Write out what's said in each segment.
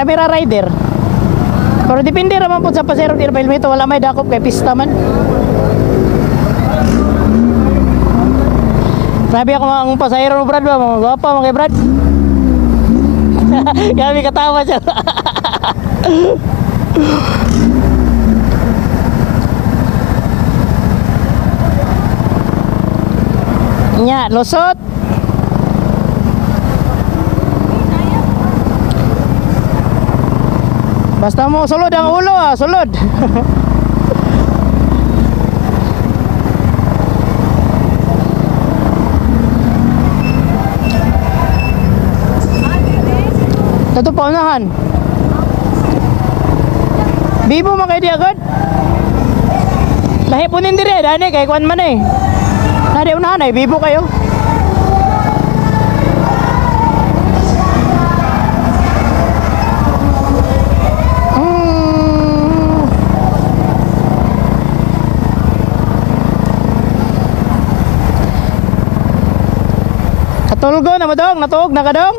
camera rider. Pero depende naman po sa pasero di ba helmet wala may dakop kay pista man. Grabe ako ang pasahero mo Brad mga gwapa mga kay Brad. Grabe katawa siya. Nya, lusot. Basta mo sulod ang ulo ah, sulod. Ito pa unahan. Bibo man kayo di agad. Lahi po nindiri, dani kay kwan man eh. Nadi unahan ay bibo kayo. Katulgo na mo dong, natuog na ka dong?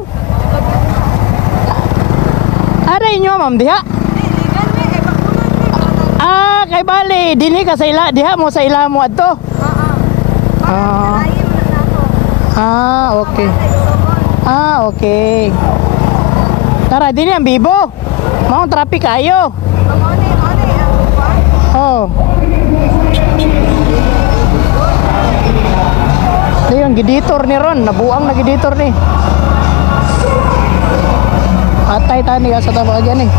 Aray nyo ma'am diha? Ah, kay bali, dinhi ka sa ila, diha mo sa ila mo adto. Ah. Ah, okay. Ah, okay. Tara, dinhi ang bibo. Mao traffic kayo. Oh. Ito yung giditor ni Ron, nabuang na giditor ni. Patay tani ka sa tabakan dyan eh.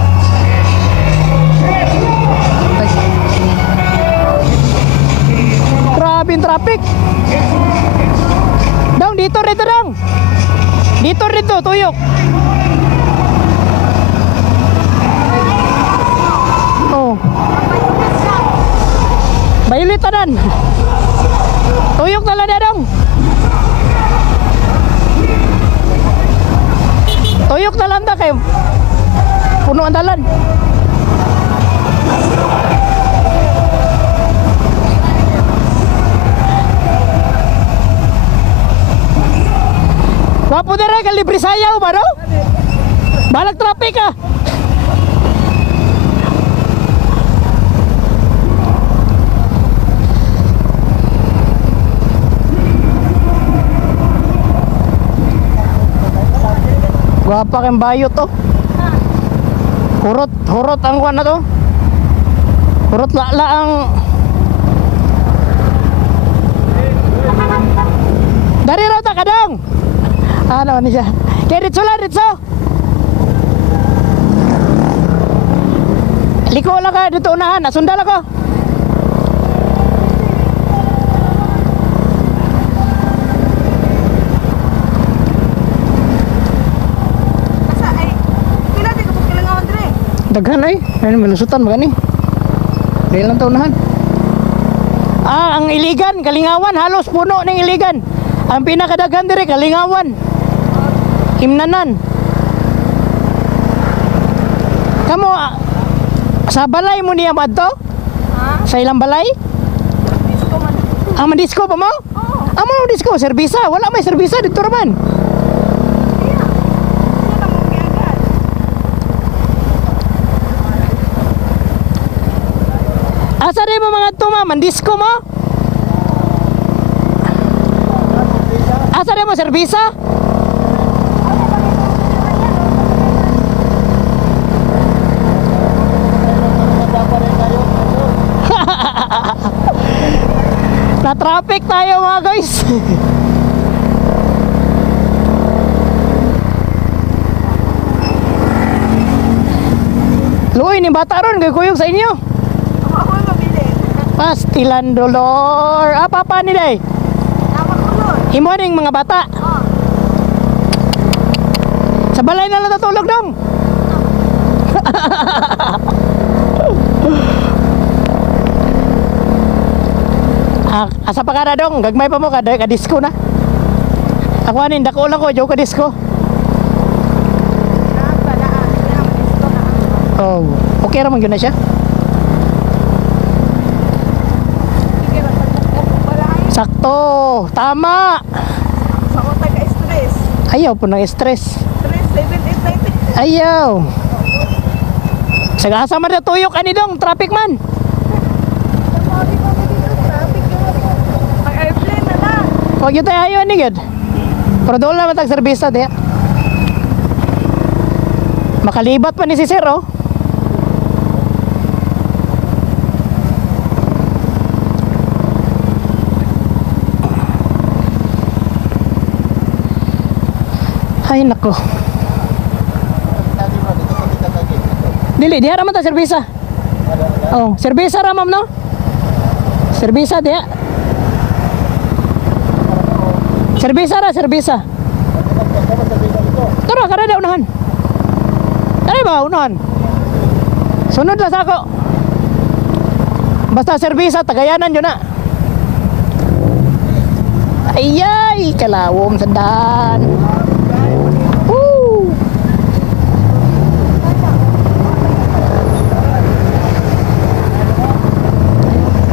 Grabe yung traffic. Dong, dito rito dong. Dito rito, tuyok. Oh. Bayulit tanan. Tuyok na dong. Tuyok na lang kayo. Puno ang dalan. Wapo dira ka libre sayaw ba no? Balag traffic ah. Gwapa kang bayo to. Hurot, hurot ang kuwan na to. Hurot lala ang Dari raw ta kadang. Ano ni siya? Kaya ritso lang, ritso. Liko lang ka dito unahan, nasundal ako. Daghan ay, ayun malusutan magani. Dahil lang taunahan. Ah, ang iligan, kalingawan, halos puno ng iligan. Ang pinakadaghan dire kalingawan. Himnanan. Kamo ah, sa balay mo niya madto? Sa ilang balay? Ang mandisco pa mo? Ang mga disco, serbisa. Wala may serbisa dito raman. Asa rin mo mga tuma, mandisco mo? Asa mo, serbisa? Na traffic tayo mga guys. Luoy ni bata ron, kay kuyog sa inyo. Pastilan dolor. Ah, papa ni day. Imo ning mga bata. Sa balay na lang natulog dong. ah, asa pa ka na dong? Gagmay pa mo ka, ka disco na. Ako anin, dako lang ko, joke ka disco. Oh, okay raman yun na siya. Tama. Ayaw po ng stress. Ayaw. Sagasa man na tuyok ani dong, traffic man. Lang. Huwag yun tayo ayo ni gid. Pero doon naman tag serbisa diya. Makalibat pa ni si Sir oh. Ay nako. Dili, diha raman ta serbisa. Oh, serbisa ra ma'am no? Serbisa diha. Serbisa ra, serbisa. Tara, kada na unahan. Tara ba, unahan? Sunod lang sa ako. Basta serbisa, tagayanan yun na. Ayay, kalawom sa daan. Woo!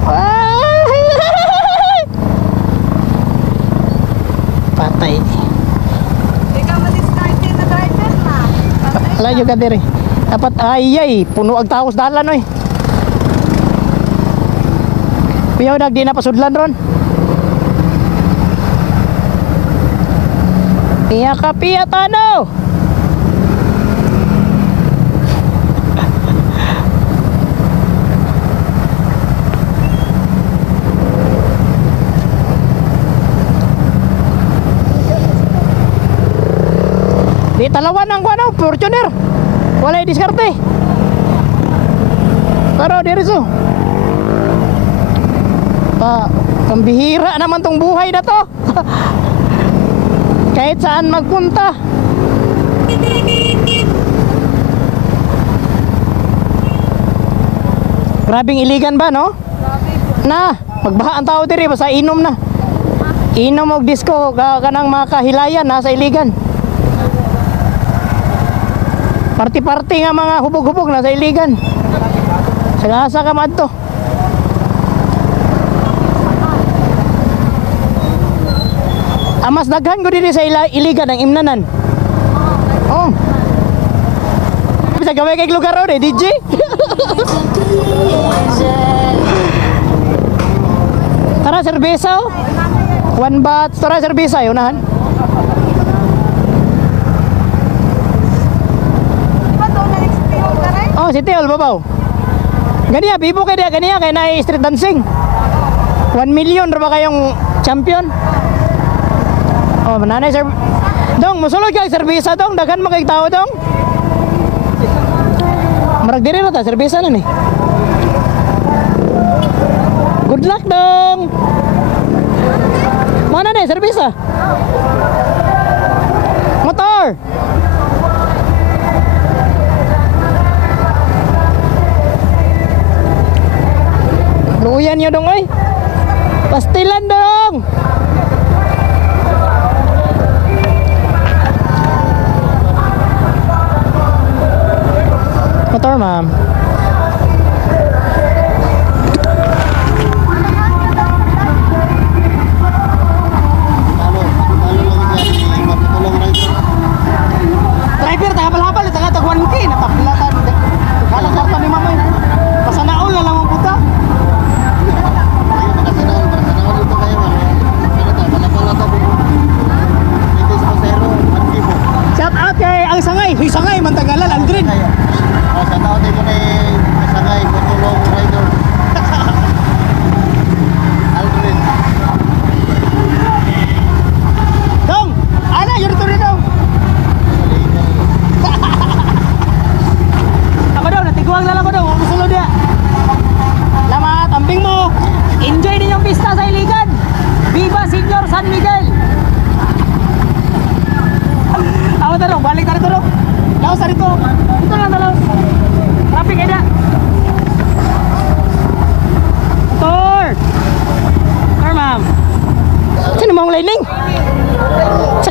Ay! Patay. Ikaw ma-discarded na driver na. Layo ka diri. Dapat ayay, puno ag taos dalan oy. Kuya dag di na pasudlan ron. Piya ka piya tano. Di talawan ang kuano, Fortuner. Wala diskarte. Pero diri so. Pa, pambihira naman tong buhay na to. Kahit saan magpunta. Grabing iligan ba, no? Na, magbaha ang tao diri basta inom na. Inom og disco ka kanang mga kahilayan nasa iligan. Party-party nga mga hubog-hubog nasa iligan. Sagasa ka madto. Amas daghan ko diri sa ila, iligan ang imnanan. Oh. Bisa gawe kay lugar ron DJ. Tara, serbesa oh. One bat. Tara, serbesa. Yunahan. Di ba doon na-experience Oh, si Teol, babaw. Ganiya, bibo kay dia. Ganiya, kay na street dancing. 1 million ra ba kayong champion? Oh, mananay sir. Dong, musulod kay serbesa dong. Daghan mo kay tao dong. Marag diri na ta, serbesa na ni. Good luck dong. Mana ni serbesa? Motor. Luyan nyo dong oy. Pastilan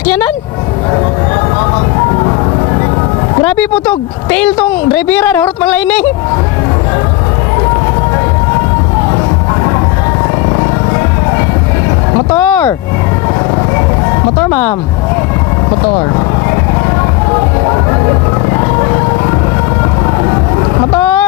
sakyanan. Grabe po to. Tail tong Rivera na hurot malaining. Motor. Motor, ma'am. Motor. Motor.